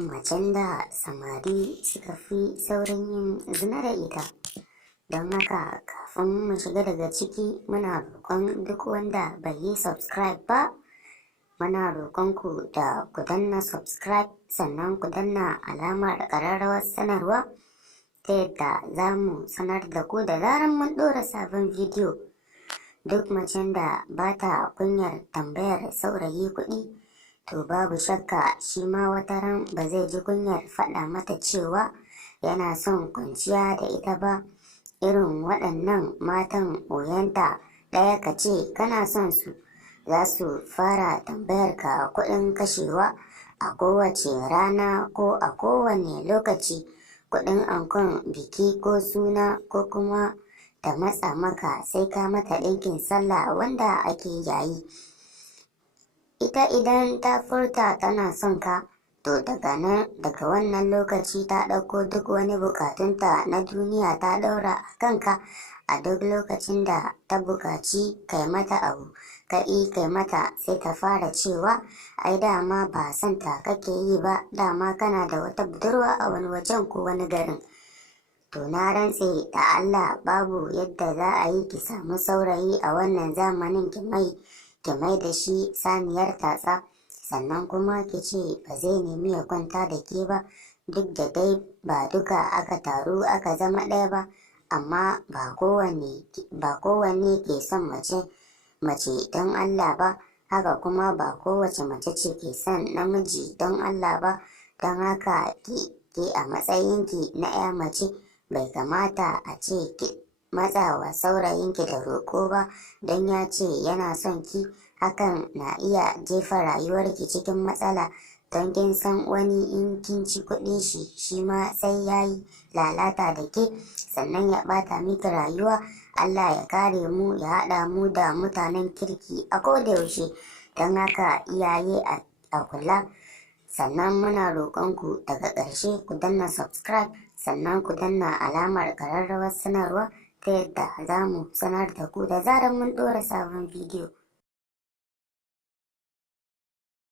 macen da samari suka fi saurin yin zina da ita. Don haka kafin mu shiga daga ciki muna roƙon duk wanda bai yi subscribe ba, muna roƙon ku da ku danna subscribe sannan ku danna alamar ƙararrawar sanarwa ta yadda za mu sanar da ku da zarar mun ɗora sabon bidiyo. Duk macen da ba ta kunyar tambayar saurayi kuɗi, to babu shakka shi ma wataran ba zai ji kunyar faɗa mata cewa yana son kwanciya da ita ba. Irin waɗannan matan oyanta ɗaya ka ce kana son su, za su fara tambayar ka kuɗin kashewa a kowace rana ko a kowane lokaci, kuɗin ankon biki ko suna, ko kuma ta matsa maka sai ka mata ɗinkin sallah wanda ake yayi. Ita idan ta furta tana son ka, to daga wannan lokaci ta ɗauko duk wani bukatunta na duniya ta ɗaura a kanka. A duk lokacin da ta buƙaci kai mata abu ka kai mata, sai ta fara cewa ai dama ba son ta kake yi ba, dama kana da wata budurwa a wani wajen ko wani garin. To na rantse da Allah babu yadda za a yi ki samu saurayi a wannan zamanin ki mai da shi saniyar tatsa, sannan kuma ki ce ba zai nemi ya kwanta da ke ba. Duk da dai ba duka aka taru aka zama ɗaya ba, amma ba kowanne ke son mace don Allah ba, haka kuma ba kowace mace ce ke son namiji don Allah ba. Don haka ke a matsayinki na 'ya mace bai kamata a ce ki matsawa saurayinki da roƙo ba don ya ce yana son ki. Hakan na iya jefa rayuwarki cikin matsala, don kin san wani in kin ci kuɗin shi ma sai ya yi lalata da ke sannan ya ɓata miki rayuwa. Allah ya kare mu, ya haɗa mu da mutanen kirki a kodayaushe. Don haka iyaye a kula. Sannan muna roƙonku daga ƙarshe ku danna subscribe sannan ku danna alamar ƙararrawar sanarwa ta yadda za mu sanar da ku da zarar mun ɗora sabon bidiyo.